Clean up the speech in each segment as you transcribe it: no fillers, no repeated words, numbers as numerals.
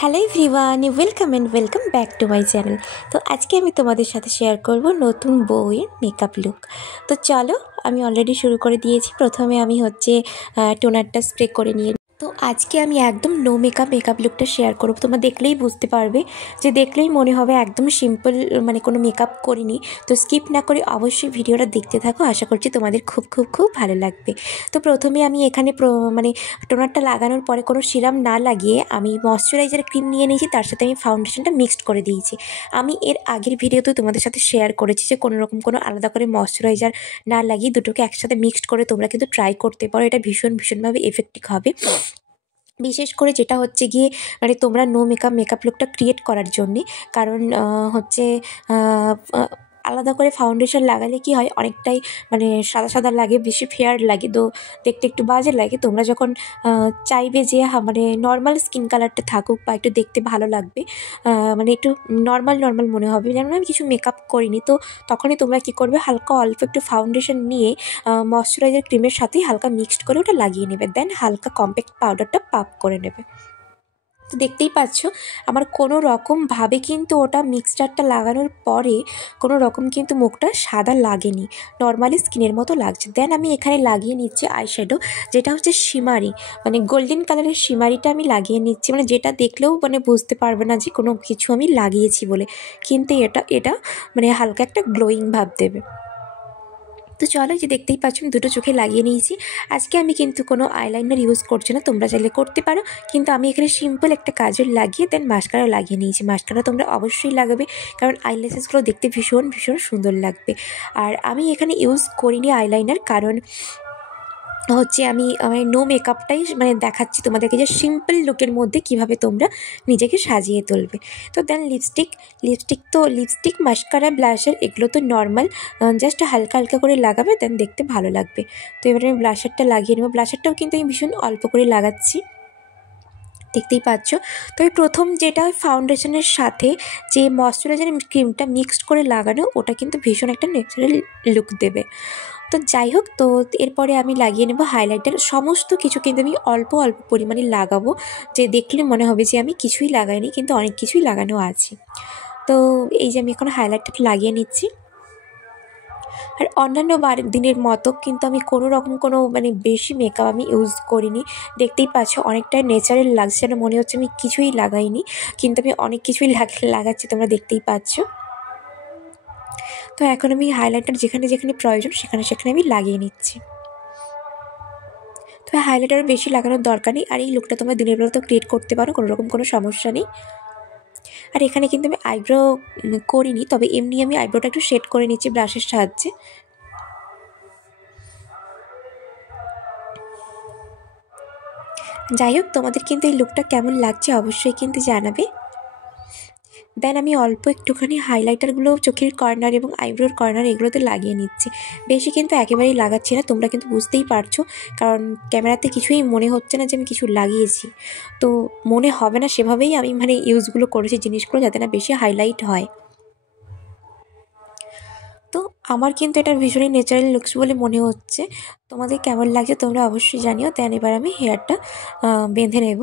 Hello everyone, welcome back to my channel. তো আজকে আমি তোমাদের সাথে শেয়ার করব নতুন বউয়ের মেকআপ লুক। তো চলো, আমি অলরেডি শুরু করে দিয়েছি। প্রথমে আমি টোনারটা স্প্রে করে নিয়ে তো আজকে আমি একদম নো মেকআপ লুকটা শেয়ার করব। তোমরা দেখলেই বুঝতে পারবে, যে দেখলেই মনে হবে একদম সিম্পল, মানে কোনো মেকআপ করিনি। তো স্কিপ না করে অবশ্যই ভিডিওটা দেখতে থাকো, আশা করছি তোমাদের খুব খুব খুব ভালো লাগবে। তো প্রথমে আমি এখানে টোনারটা লাগানোর পরে কোনো সিরাম না লাগিয়ে আমি ময়শ্চারাইজার ক্রিম নিয়ে নিয়েছি, তার সাথে আমি ফাউন্ডেশনটা মিক্সড করে দিয়েছি। আমি এর আগের ভিডিওতে তোমাদের সাথে শেয়ার করেছি যে কোনো আলাদা করে ময়শ্চারাইজার না লাগিয়ে দুটোকে একসাথে মিক্সড করে তোমরা কিন্তু ট্রাই করতে পারো। এটা ভীষণভাবে এফেক্টিভ হবে। বিশেষ করে যেটা হচ্ছে গিয়ে মানে তোমরা নো মেকআপ লুকটা ক্রিয়েট করার জন্যে। কারণ আলাদা করে ফাউন্ডেশন লাগালে কি হয়, অনেকটাই মানে সাদা লাগে, বেশি ফেয়ার লাগে, তো দেখতে একটু বাজে লাগে। তোমরা যখন চাইবে যে মানে নর্মাল স্কিন কালারটা থাকুক বা একটু দেখতে ভালো লাগবে, মানে একটু নর্মাল মনে হবে, যেমন আমি কিছু মেকআপ করিনি, তো তখনই তোমরা কী করবে, হালকা অল্প একটু ফাউন্ডেশন নিয়ে ময়শ্চারাইজার ক্রিমের সাথেই হালকা মিক্সড করে ওটা লাগিয়ে নেবে, দেন হালকা কম্প্যাক্ট পাউডারটা পাপ করে নেবে। তো দেখতেই পাচ্ছ আমার কোনো রকমভাবে কিন্তু ওটা মিক্সচারটা লাগানোর পরে কোনো রকম কিন্তু মুখটা সাদা লাগেনি, নর্মালি স্কিনের মতো লাগছে। দেন আমি এখানে লাগিয়ে নিচ্ছি আইশ্যাডো, যেটা হচ্ছে শিমারি, মানে গোল্ডেন কালারের শিমারিটা আমি লাগিয়ে নিচ্ছি, মানে যেটা দেখলেও মানে বুঝতে পারবে না যে কোনো কিছু আমি লাগিয়েছি বলে, কিন্তু এটা মানে হালকা একটা গ্লোয়িং ভাব দেবে। তো চলো, যে দেখতেই পাচ্ছ আমি দুটো চোখে লাগিয়ে নিয়েছি। আজকে আমি কিন্তু কোনো আইলাইনার ইউজ করছি না, তোমরা চাইলে করতে পারো, কিন্তু আমি এখানে সিম্পল একটা কাজল লাগিয়ে দেন মাস্কারাও লাগিয়ে নিয়েছি। মাস্কারা তোমরা অবশ্যই লাগাবে, কারণ আইল্যাশেসগুলো দেখতে ভীষণ সুন্দর লাগবে। আর আমি এখানে ইউজ করিনি আইলাইনার, কারণ আমি নো মেকআপটাই মানে দেখাচ্ছি তোমাদেরকে, যে সিম্পল লুকের মধ্যে কিভাবে তোমরা নিজেকে সাজিয়ে তুলবে। তো দেন লিপস্টিক মাস্কারা ব্লাশার এগুলো তো নর্মাল, জাস্ট হালকা করে লাগাবে, দেন দেখতে ভালো লাগবে। তো এবারে আমি ব্লাশারটা লাগিয়ে নেবো। ব্লাশারটাও কিন্তু আমি ভীষণ অল্প করে লাগাচ্ছি, দেখতেই পাচ্ছ। তো এই প্রথম যেটা ফাউন্ডেশনের সাথে যে ময়শ্চারাইজার ক্রিমটা মিক্সড করে লাগানো, ওটা কিন্তু ভীষণ একটা ন্যাচারাল লুক দেবে। তো যাই হোক, তো এরপরে আমি লাগিয়ে নেব হাইলাইটার। সমস্ত কিছু কিন্তু আমি অল্প পরিমাণে লাগাবো, যে দেখলে মনে হবে যে আমি কিছুই লাগাইনি, কিন্তু অনেক কিছুই লাগানো আছে। তো এই যে আমি এখন হাইলাইটার লাগিয়ে নিচ্ছি। আর অন্যান্য দিনের মতো কিন্তু আমি কোনো মানে বেশি মেকআপ আমি ইউজ করিনি। দেখতেই পাচ্ছ অনেকটাই ন্যাচারাল লাগছে, যেন মনে হচ্ছে আমি কিছুই লাগাইনি, কিন্তু আমি অনেক কিছুই লাগাচ্ছি, তোমরা দেখতেই পাচ্ছ। তো এখন আমি হাইলাইটার যেখানে প্রয়োজন সেখানে আমি লাগিয়ে নিচ্ছি। তো হাইলাইটারও বেশি লাগানোর দরকার নেই, আর এই লুকটা তোমরা দিনের বেলা তো ক্রিয়েট করতে পারো, কোনো সমস্যা নেই। আর এখানে কিন্তু আমি আইব্রো করিনি, তবে এমনি আমি আইব্রোটা একটু শেড করে নিচ্ছি ব্রাশের সাহায্যে। যাই হোক, তোমাদের কিন্তু এই লুকটা কেমন লাগছে অবশ্যই কিন্তু জানাবে। দেন আমি অল্প একটুখানি হাইলাইটারগুলো চোখের কর্নার এবং আইব্রোর কর্নার এগুলোতে লাগিয়ে নিচ্ছি, বেশি কিন্তু একেবারেই লাগাচ্ছি না, তোমরা কিন্তু বুঝতেই পারছো, কারণ ক্যামেরাতে কিছুই মনে হচ্ছে না যে আমি কিছু লাগিয়েছি, তো মনে হবে না সেভাবেই আমি মানে ইউজগুলো করেছি জিনিসগুলো, যাতে না বেশি হাইলাইট হয়। তো আমার কিন্তু এটা ভীষণই ন্যাচারাল লুকস বলে মনে হচ্ছে। তোমাদের কেমন লাগছে তোমরা অবশ্যই জানিও। দেন এবার আমি হেয়ারটা বেঁধে নেব।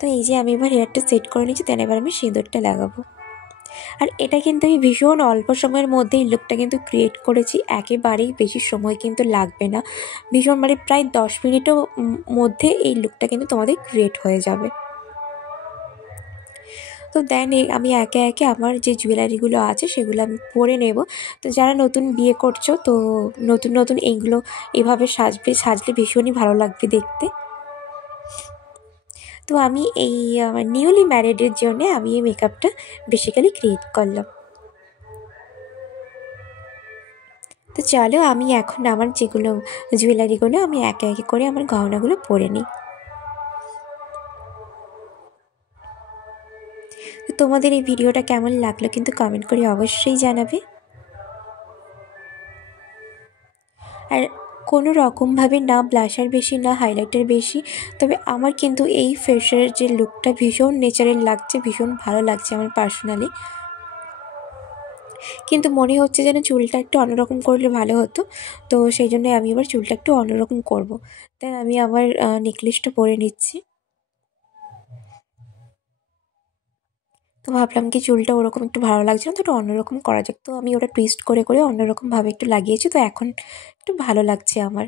তো এই যে আমি এবার হেয়ারটা সেট করে নিচ্ছি, দেন এবার আমি সিঁদুরটা লাগাবো। আর এটা কিন্তু আমি ভীষণ অল্প সময়ের মধ্যে এই লুকটা কিন্তু ক্রিয়েট করেছি, একেবারেই বেশি সময় কিন্তু লাগবে না, ভীষণ মানে প্রায় 10 মিনিটের মধ্যে এই লুকটা কিন্তু তোমাদের ক্রিয়েট হয়ে যাবে। তো দেন আমি একে আমার যে জুয়েলারিগুলো আছে সেগুলো আমি পরে নেব। তো যারা নতুন বিয়ে করছো, তো নতুন এইগুলো এভাবে সাজলে ভীষণই ভালো লাগবে দেখতে। তো আমি এই নিউলি ম্যারিডের জন্য আমি এই মেকআপটা বেসিক্যালি ক্রিয়েট করলাম। তো চলো, আমি এখন আমার যেগুলো জুয়েলারিগুলো আমি একে করে আমার গহনাগুলো পরে নিই। তো তোমাদের এই ভিডিওটা কেমন লাগলো কিন্তু কমেন্ট করে অবশ্যই জানাবে। আর কোনো রকমভাবে না ব্লাশার বেশি না হাইলাইটার বেশি, তবে আমার কিন্তু এই ফেসের যে লুকটা ভীষণ ন্যাচারাল লাগছে, ভীষণ ভালো লাগছে আমার পার্সোনালি। কিন্তু মনে হচ্ছে যেন চুলটা একটু অন্যরকম করলে ভালো হতো। তো সেই জন্যই আমি এবার চুলটা একটু অন্যরকম করব। তাই আমি আমার নেকলেসটা পরে নিচ্ছি। তো ভাবলাম কি চুলটা ওরকম একটু ভালো লাগছে না, তো একটু অন্যরকম করা যাক। তো আমি ওটা টুইস্ট করে করে অন্যরকমভাবে একটু লাগিয়েছি, তো এখন একটু ভালো লাগছে আমার।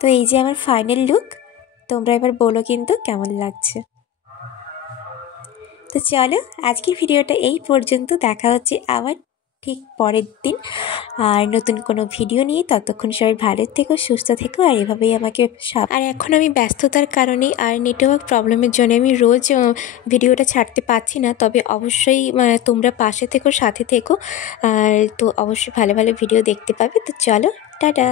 তো এই যে আমার ফাইনাল লুক, তোমরা এবার বলো কিন্তু কেমন লাগছে। তো চলো আজকের ভিডিওটা এই পর্যন্ত, দেখা হচ্ছে আবার ঠিক পরের দিন আর নতুন কোনো ভিডিও নিয়ে। ততক্ষণ সবাই ভালো থেকো, সুস্থ থেকো, আর এভাবেই আমাকে আর এখন আমি ব্যস্ততার কারণে আর নেটওয়ার্ক প্রবলেমের জন্য আমি রোজ ভিডিওটা ছাড়তে পারছি না। তবে অবশ্যই তোমরা পাশে থেকো, সাথে থেকো, আর তো অবশ্যই ভালো ভালো ভিডিও দেখতে পাবে। তো চলো টাটা।